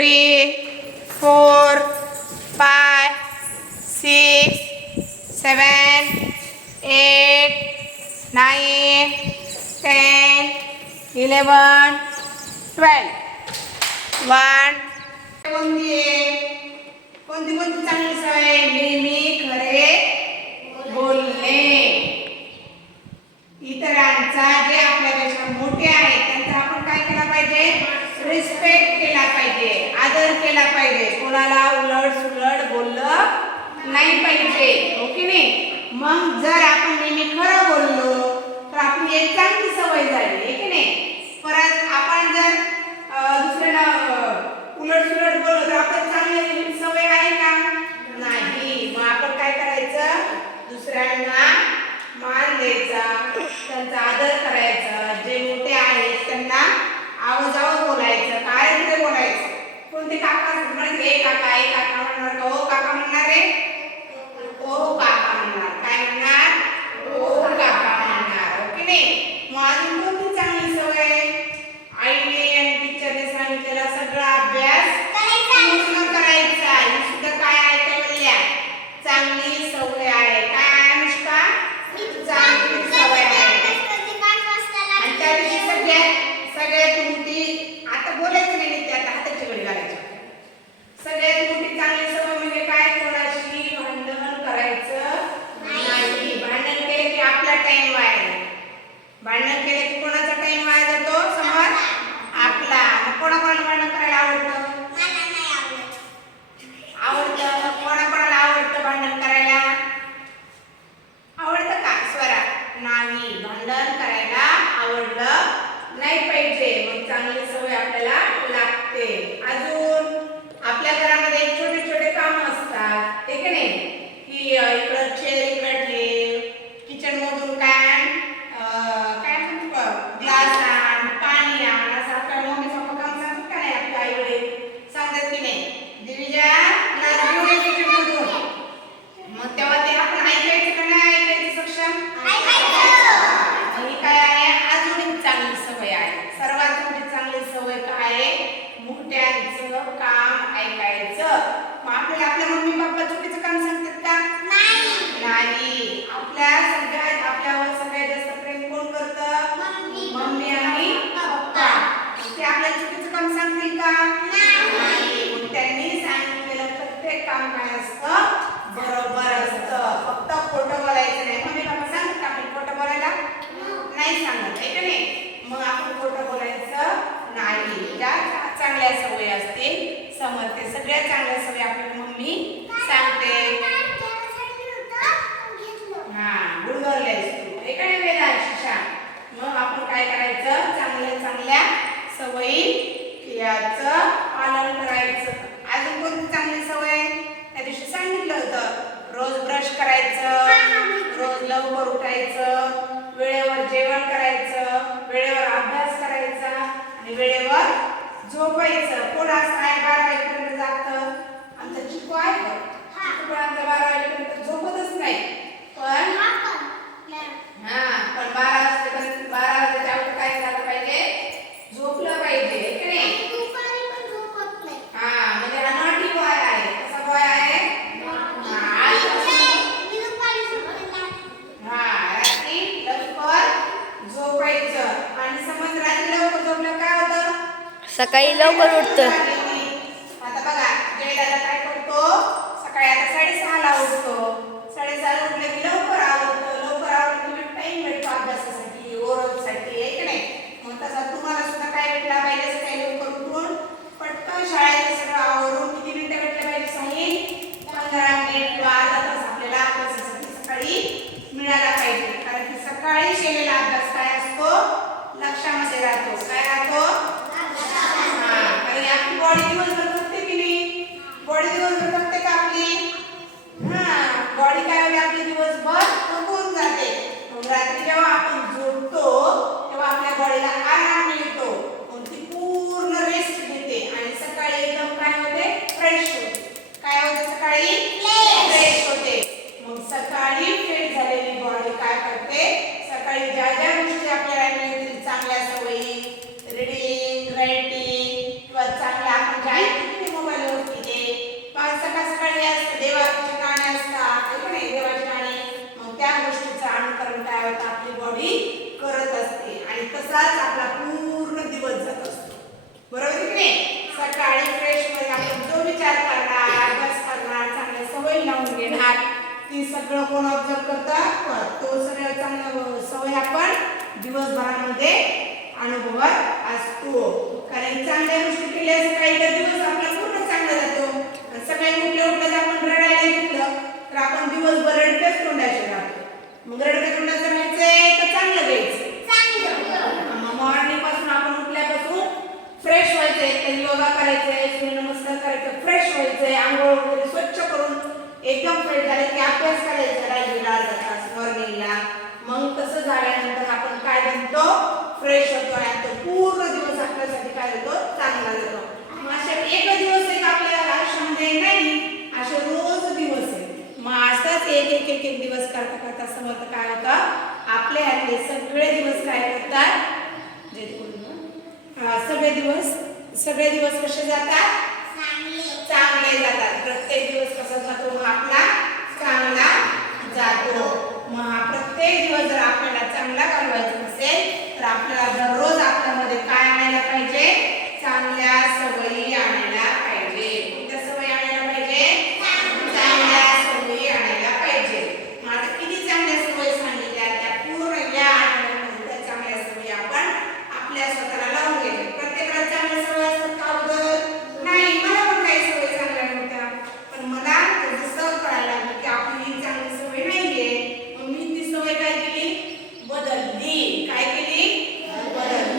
3, 4, 5, 6, 7, 8, 9, 10, 11, 12. 1. कोणती कोणती चांगली सवय? नेहमी खरे बोलणे. इतरांचा, जे आपल्यापेक्षा मोठे आहेत त्यांचा आपण काय केला पाहिजे? रिस्पेक्ट केला पाहिजे, आदर केला पाहिजे. कोणाला उलट सुलट बोललं नाही पाहिजे, हो की नाही? मग जर आपण नेहमी खरं बोललो तर आपली एक चांगली सवय झाली, आहे की नाही? परत आपण जर दुसऱ्याला उलट सुलट बोललो तर आपण चांगली सवय आहे का? नाही. मग आपण काय करायचं? दुसऱ्यांना मान द्यायचा, त्यांचा आदर करायचा. जे मोठे आहेत त्यांना आवाजावर बोलायचं, काय पुढे बोलायचं. कोणते काका म्हणणार? ए काका, ए काका म्हणणार का? ओ काका म्हणणार आहे? ओ काका म्हणणार. काय म्हणणार? ओ काका म्हणणार, हो की नाही? मग अजून कोणती चांगली सवय? आईने आणि टीचरने सांगितलेला सगळा अभ्यास पूर्ण करायचा. ही सुद्धा काय आहे? त्या चांगली सवय आहे. काय अनुष्का? चांगली सवय आहे. आणि त्या दिवशी सगळ्यात मोठी, आता बोलायचं नाही ते, आता हाताची घडी घालायची. सगळ्यात मोठी चांगली सवय म्हणजे काय? कोणाशी भांडण करायचं नाही. भांडण केले की आपला टाइम वाया जातो. भांडण केले की कोणाचा टाइम वाया जातो? समोर आपला. मग कोणाकोणाला भांडण करायला आवडतं? कोणाकोणाला आवडतं भांडण करायला? आवडतं का? स्वरा. नाही, भांडण करायला आवडलं नाही पाहिजे. मग चांगली सवय आपल्याला लागते. अजून आपल्या घरामध्ये छोटे छोटे काम असतात, ठीक आहे नाही? की इकडं चेअर इकडं ठेव, किचन मधून काय ग्लास आण, पाणी आण, असं आपल्या मम्मी पप्पा काम सांगतात का नाही? आपल्या आई वडील सांगतात की नाही? दिविजा नाच घेऊन ये किचन मधून. मग तेव्हा ते आपण ऐकायचं का नाही ऐकायचं? सक्षम ऐकायचं. ही काय आहे? अजून एक चांगली सवय आहे. सर्वात मोठी चांगली सवय काय आहे? मोठ्यांचं काम ऐकायचं. मग आपल्याला आपल्या मम्मी पप्पा चुकीचं काम सांगतात का? नाही. आपल्यावर सगळ्यात जास्त प्रेम कोण करतं? मम्मी आणि पप्पा. ते आपल्याला चुकीचं काम सांगतील का? नाही. मग त्यांनी सांगितलेलं प्रत्येक काम काय असतं? बरोबर असतं. फक्त खोटं बोलायचं नाही. मम्मी पप्पा सांगतात आपण खोटं बोलायला नाही सांगत, आहे का नाही? मग आपण खोटं बोलायचं नाही. ज्या चांगल्या सवयी असतील समजते, सगळ्या चांगल्या सवयी आपल्याला मम्मी सांगते. हा, गुडगरलेस तू, आहे का नाही वेदांशिषा? मग आपण काय करायचं? चांगल्या चांगल्या सवयी याचं पालन करायचं. अजून कोणती चांगली सवय? त्या दिवशी सांगितलं होतं, रोज ब्रश करायचं, रोज लवकर उठायचं, वेळेवर जेवण करायचं, वेळेवर अभ्यास करायचा आणि वेळेवर झोपायचं. कोण असं आहे 12 वाजेपर्यंत जागतं? आमचा चिकू आहे का? चिकू पण आमचा 12 वाजेपर्यंत झोपतच नाही. पण 12 वाजेच्या अगोदर काय झालं पाहिजे? झोपलं पाहिजे, आहे की नाही? म्हणजे हा नॉटी बॉय आहे. कसा बॉय आहे? रात्री लवकर झोपायचं. आणि समज रात्री लवकर झोपलं काय होतं? सकाळी लवकर उठतं. आता बघा, जयदादा काय करतो? सकाळी आता 6:30 ला उठतो. 6:30 ला उठलं की लवकर आवडतं. लवकर आवडलं की टाइम भेटतो अभ्यासासाठी, ओरलसाठी, आहे की नाही? मग तसा तुम्हाला सुद्धा काय भेटला पाहिजे? सकाळी लवकर उठून पटकन शाळेत सगळं आवरून किती मिनिटं भेटले पाहिजे? साई 15 मिनिट किंवा अर्धा तास आपल्याला अभ्यासासाठी सकाळी मिळाला पाहिजे. कारण की सकाळी केलेला अभ्यास काय असतो? लक्षामध्ये राहतो. काय राहतो? कारण आपली बॉडी दिवसभर थकते की नाही? बॉडी दिवसभर थकते का आपली? बॉडी काय होते? आपली दिवसभर थकून जाते. मग रात्री जेव्हा आपण झोपतो तेव्हा आपल्या बॉडीला आराम मिळतो. मग ती पूर्ण रेस्ट घेते आणि सकाळी एकदम काय होते? फ्रेश होते. काय होते सकाळी? फ्रेश होते. मग सकाळी फ्रेश झालेली बॉडी काय करते? सकाळी ज्या ज्या गोष्टी आपल्याला मिळतील, चांगल्या सवयी, रीडिंग, रायटिंग किंवा चांगल्या आपण कोण ऑब्झर्व करतात? तो सगळ्यात चांगला सवय आपण दिवसभरामध्ये अनुभवत असतो. कारण चांगल्या गोष्टी केल्या सकाळी तर दिवस आपला पूर्ण चांगला जातो. आणि सकाळी उठल्या आपण रडायला घेतलं तर आपण दिवसभर रडक्याच तोंडाचे राहतो. मग रडक्या तोंडाचं राहायचंय तर चांगलं घ्यायचं. मग मॉर्निंग पासून आपण उठल्यापासून फ्रेश व्हायचंय, तर योगा करायचंय, सूर्यनमस्कार करायचं, फ्रेश व्हायचंय, आंघोळ वगैरे स्वच्छ करून एकदम फ्रेश झाले की अभ्यास करायचा राहिलेला अर्धा तास मॉर्निंगला. मग तसं झाल्यानंतर आपण काय बनतो? फ्रेश होतो आणि तो पूर्ण दिवस आपल्यासाठी काय होतो? चांगला जातो. मग अशा एक दिवस एक आपल्या आयुष्यामध्ये नाही, असे रोज दिवस आहेत. मग असंच एक दिवस करता करता समोर काय होतं? आपल्या ह्यातले सगळे दिवस काय करतात? सगळे दिवस कसे जातात? चांगले जातात. प्रत्येक दिवस कसा जातो? आपला चांगला जातो. मग हा प्रत्येक दिवस जर आपल्याला चांगला घालवायचा असेल तर आपल्याला दररोज आपल्यामध्ये काय आणायला पाहिजे? चांगल्या सवयी आणायला पाहिजे. कोणत्या सवयी आणायला पाहिजे? चांगल्या सवयी आणायला पाहिजे. मग आता किती चांगल्या सवयी सांगितल्या त्या पूर्ण या आठवड्यामध्ये त्या चांगल्या सवयी आपण आपल्या स्वतःला लावून घ्यायच्या. प्रत्येकाला चांगल्या सवयी असतात का अगोदर? नाही. मला पण काही सवयी चांगल्या नव्हत्या, पण मला जसं कळायला लागलं की आपली ही चांगली सवय नाहीये, मग मी ती सवय काय केली? बदलली. काय केली? बदलली.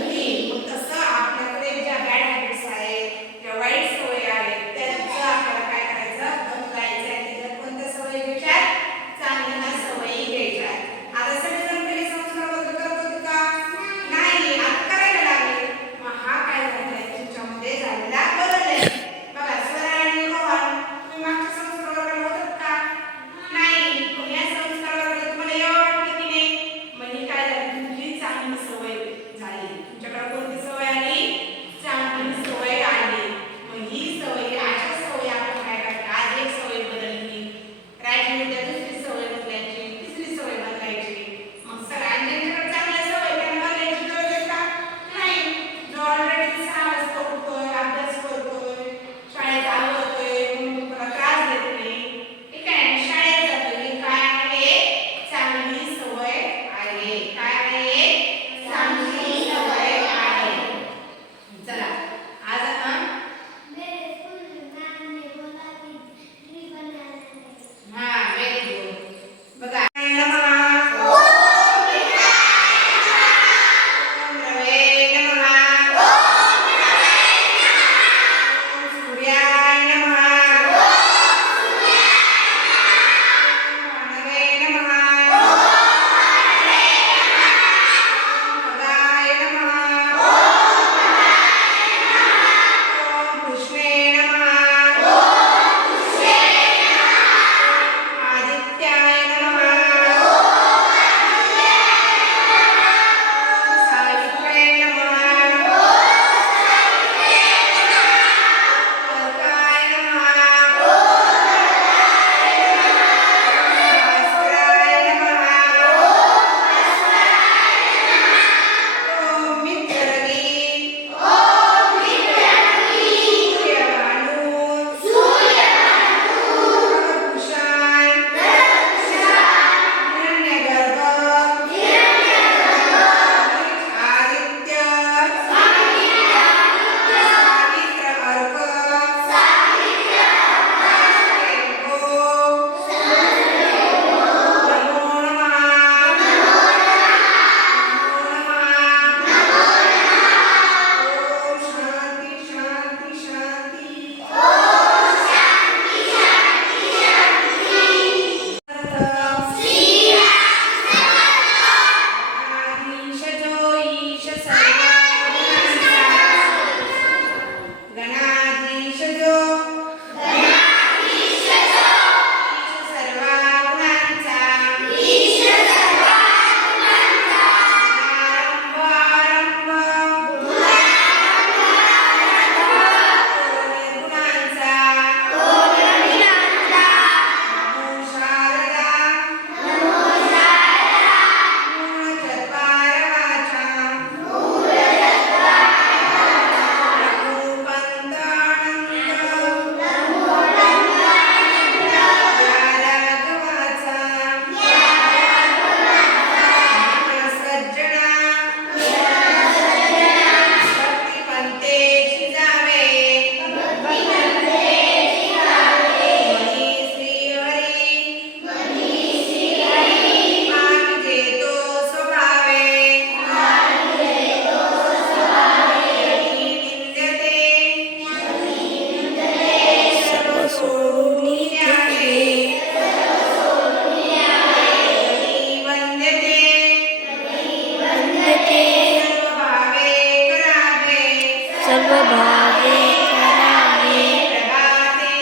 भावे करावे प्रभाते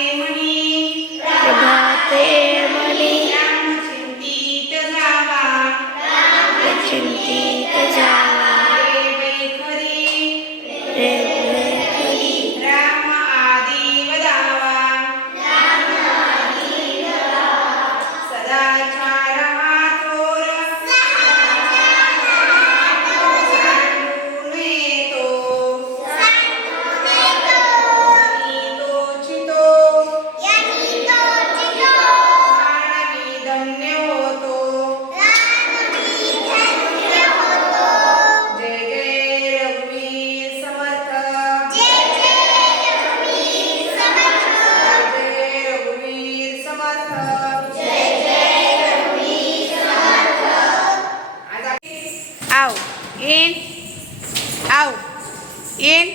प्रभाते म्हणी मनी राम चिंतित जावा चिंतित जावा रे वैखरी रे खरी राम आदी वदावा सदाचार हा थोर सांगून येतो चितो मानवी धन्य होतो जय जय रघुवीर समर्थ जय रघुवीर समर्थ out in out in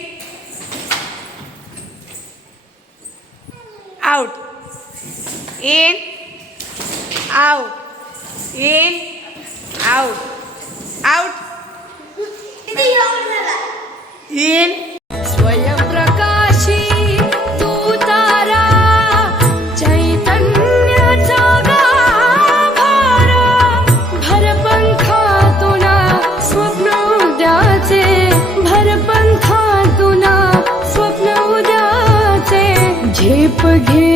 out in out in out out in स्वयं प्रकाशी तू तारा चैतन्याचा गाभारा भरपंखातुना स्वप्न उद्याचे भरपंखातुना स्वप्न उद्याचे झेप घे